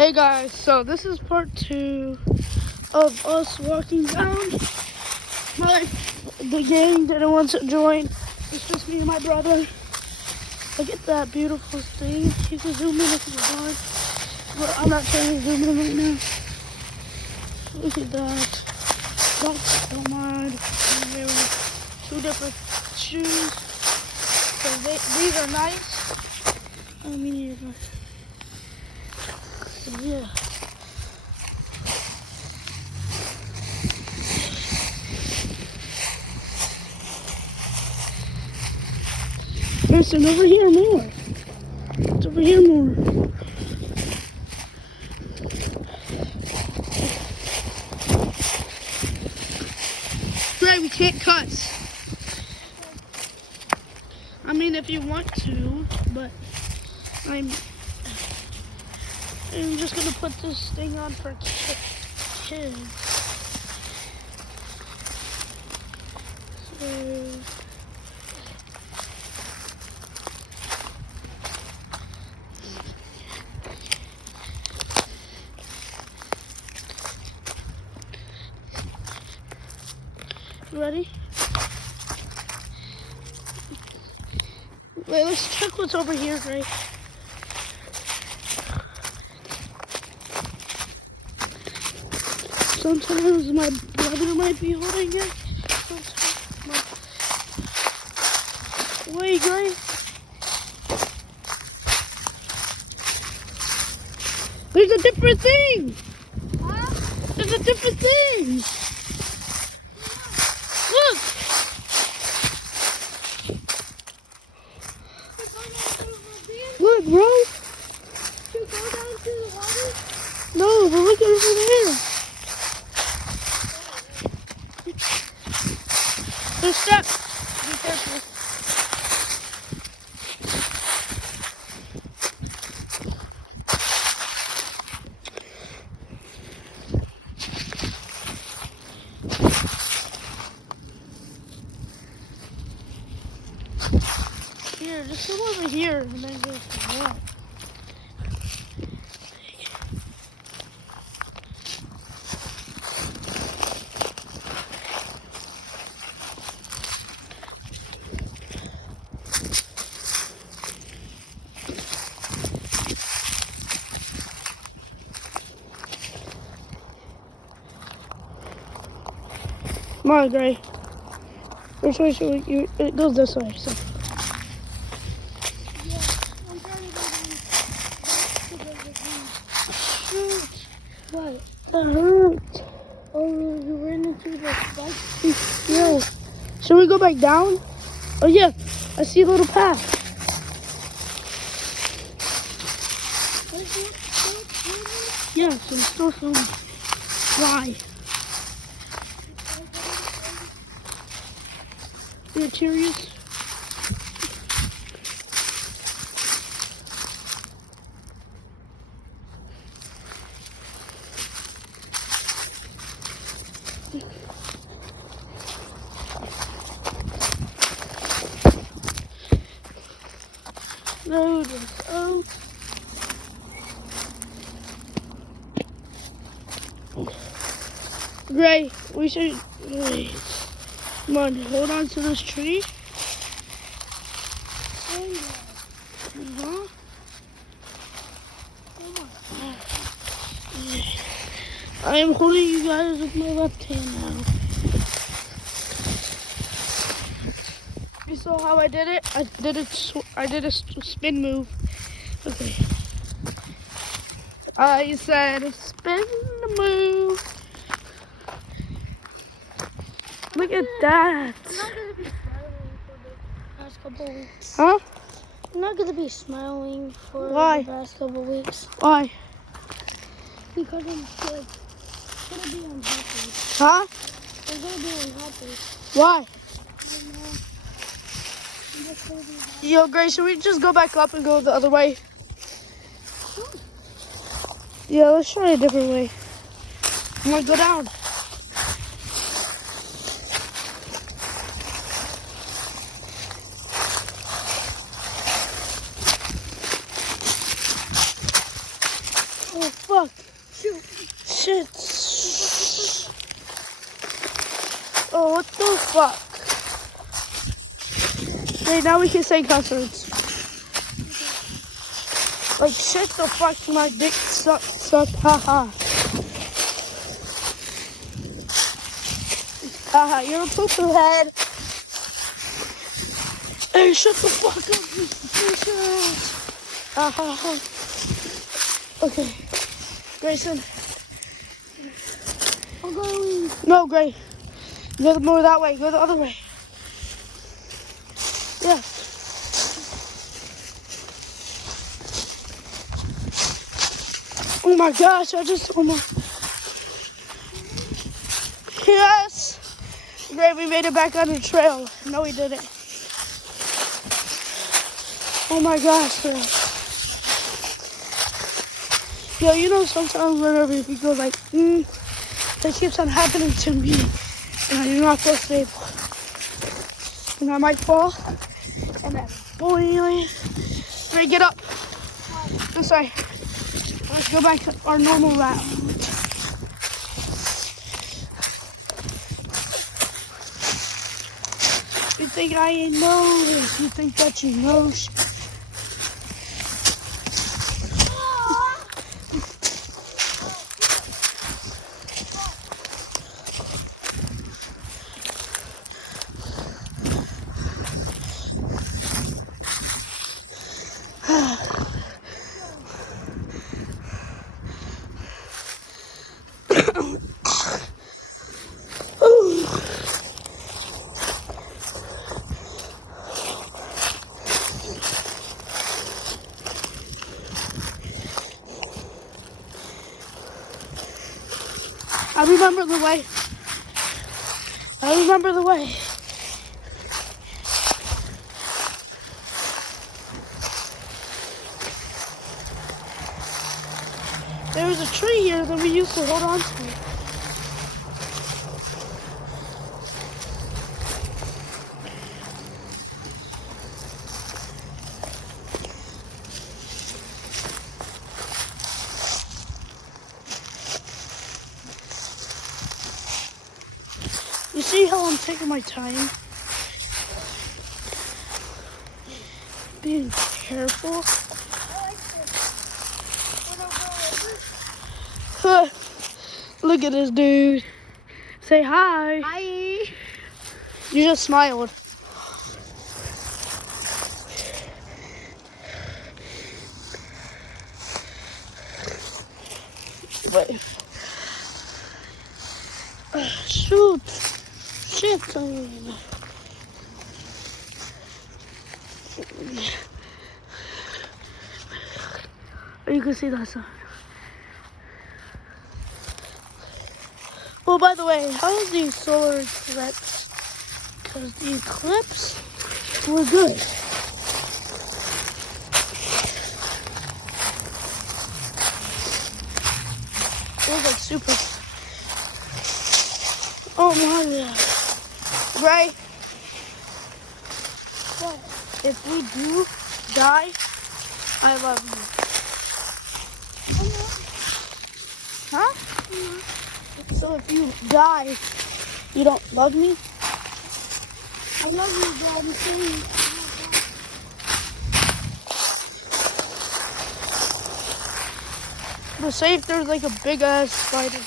Hey guys, so this is part 2 of us walking down, but the gang didn't want to join. It's just me and my brother. Look at that beautiful thing. You can zoom in if you want, but I'm not trying to zoom in right now. Look at that. Don't mind. I'm wearing 2 different shoes. So these are nice. I mean, so yeah. Listen, over here more. It's over here more. Right, we can't cuss. I mean, if you want to, but I'm just gonna put this thing on for kids. So, you ready? Wait, let's check what's over here, Gray. Sometimes my brother might be holding it. Wait, Gray. There's a different thing. Huh? There's a different thing. Look. Look, bro. Should we go down to the water? No, but look over there. There's steps. Be careful. Here, just come over here and then go to what? Come on, Gray. Which way should we? It goes this way. So. Yeah, I'm trying to go down to the What? That hurt. Oh, you ran into the spike? Yeah. Should we go back down? Oh yeah, I see a little path. Yeah, so I'm still filming. Why? The interiors. No, oh. Gray, we should wait. Come on, hold on to this tree. Uh-huh. I am holding you guys with my left hand now. You saw how I did it? I did a spin move. Okay. I said spin move. Look at that. I'm not gonna be smiling for the past couple weeks. Huh? I'm not gonna be smiling for Why? the past couple weeks. Why? Because I'm like, gonna be unhappy. Huh? I'm gonna be unhappy. Why? I don't know. I'm just gonna be happy. Yo, Grace, should we just go back up and go the other way? Yeah, let's try a different way. I'm gonna go down. Oh, fuck? Shoot. Shit. Oh, what the fuck? Wait, now we can say cuss words. Like, shit the fuck, my dick suck, haha. Haha, you're a pooper head. Hey, shut the fuck up, you bitch. Haha. Okay, Grayson. I'm going. No, Gray. Go more that way. Go the other way. Yeah. Oh my gosh, I just almost. Yes! Great, we made it back on the trail. No, we didn't. Oh my gosh, bro. Yo, you know, sometimes whenever you go like, that keeps on happening to me. And you're not so stable. And I might fall. And then, boing. Great, get up. I'm sorry. Let's go back to our normal route. You think I ain't know this? You think that you know shit? I remember the way. I remember the way. There was a tree here that we used to hold on to. You see how I'm taking my time? Being careful. Look at this dude. Say hi. Hi. You just smiled. Wait. Shoot. Shit. You can see that sign. Oh, by the way, how was the solar eclipse? Because the eclipse were good. It was like super. Oh my God. Right? What? If we do die, I love you. Huh? So if you die, you don't love me? I love you, but I'm saying. But say if there's like a big ass spider.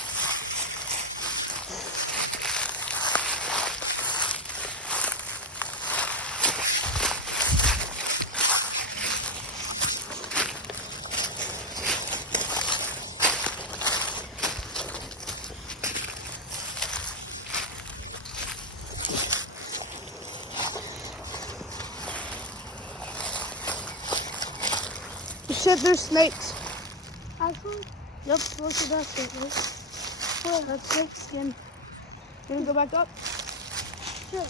You said there's snakes. Actually, Yep, look at that snake, right? Well, that's snake skin. You wanna go back up? sure.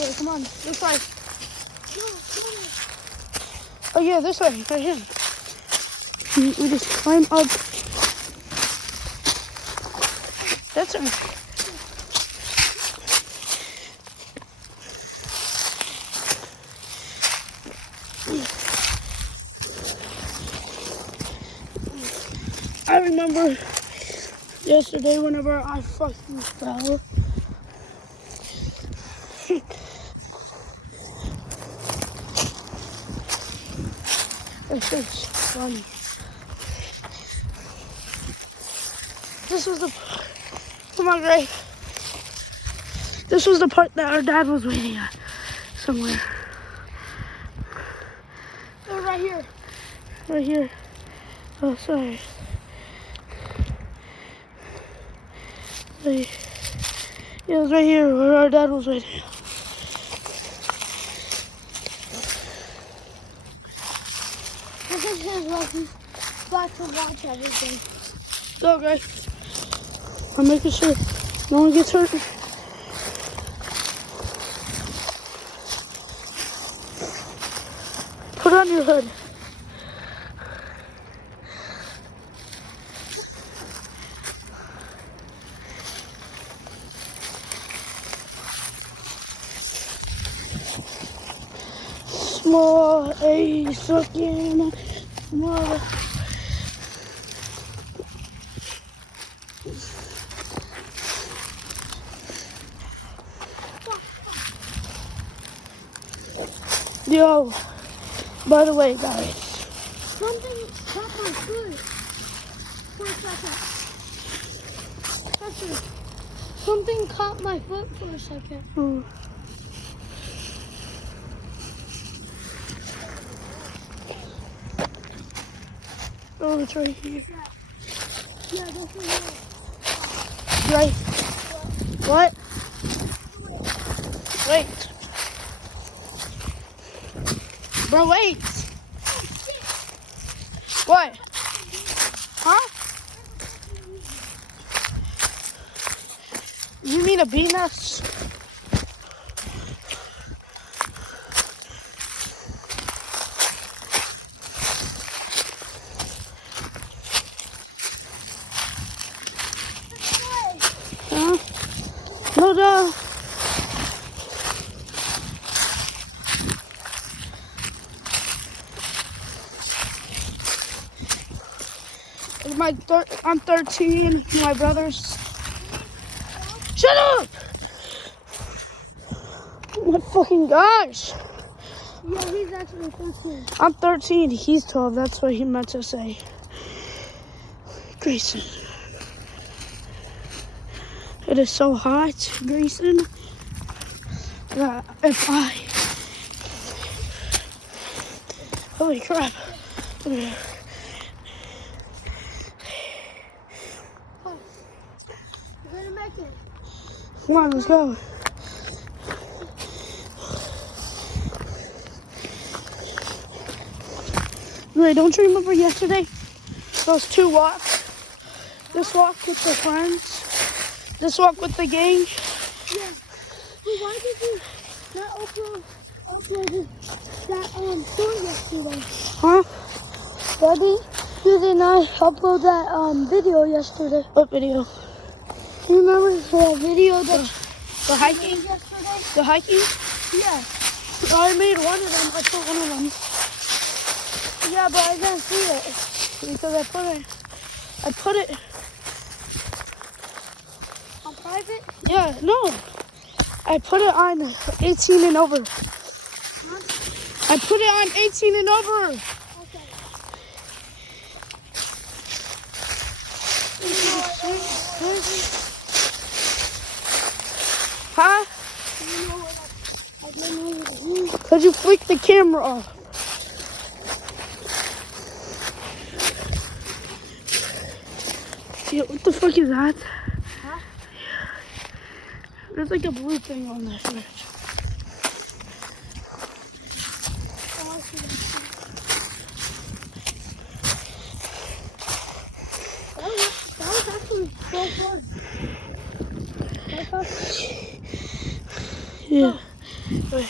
Yeah, come on, this way. No, come on. Oh yeah, this way, right here. We just climb up. That's it. I remember yesterday whenever I fucking fell? It's just funny. This was the, come on, Gray. This was the part that our dad was waiting at somewhere. Oh, right here. Right here. Oh, sorry. Wait. Yeah, it was right here where our dad was waiting. This is his lucky spot to watch everything. Go, Gray. I'm making sure no one gets hurt. Put on your hood. Small a sucking mother. Yo, by the way, guys. Something caught my foot for a second. Actually, something caught my foot for a second. Oh, it's right here. Yeah, this is it. Right. What? Wait. Bro, wait. What? Huh? You mean a bee nest? Huh? No, no. I'm 13. My brother's. Shut up! Oh my fucking gosh! Yeah, he's actually 13. I'm 13. He's 12. That's what he meant to say. Grayson. It is so hot, Grayson, that if I... Holy crap. You're gonna make it. Come on, let's go. Ray, don't you remember yesterday? Those two walks? This walk with the friends. This walk with the gang. Yeah. But why did you not upload that story yesterday? Huh? Daddy, you did not upload that video yesterday. What video? You remember the video that The hiking? yesterday? The hiking? Yeah. I made one of them. I put one of them. Yeah, but I didn't see it. Because I put it. On private? Yeah, no. I put it on 18 and over. Huh? I put it on 18 and over. Okay. Huh? You know what I didn't know what Because you flicked the camera off. Yeah, what the fuck is that? Huh? There's like a blue thing on that fridge. Oh, I see that. That was actually so fun. That was Yeah. Wait.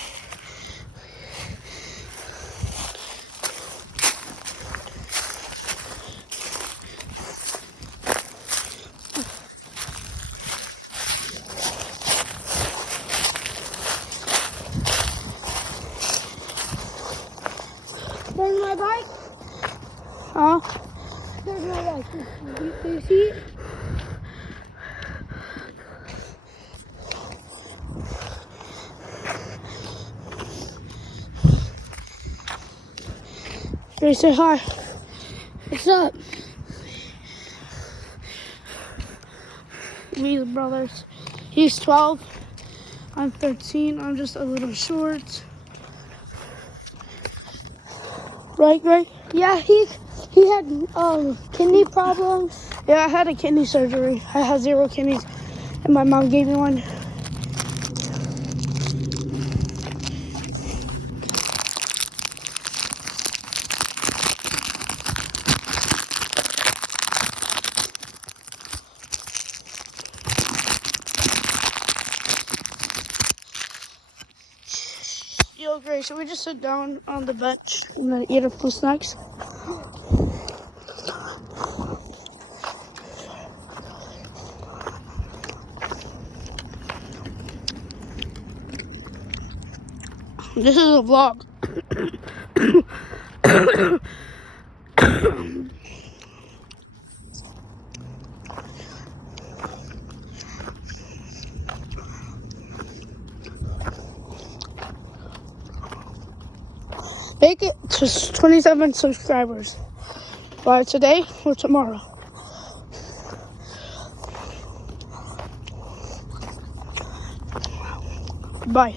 There's my bike. Huh? There's my bike. Do you see it? They say hi. What's up? We're brothers. He's 12. I'm 13. I'm just a little short. Right, Greg? Yeah, he had kidney problems. Yeah, I had a kidney surgery. I had 0 kidneys, and my mom gave me one. Yo, Gray, should we just sit down on the bench and then eat a few snacks? This is a vlog. Make it to 27 subscribers by today or tomorrow. Bye.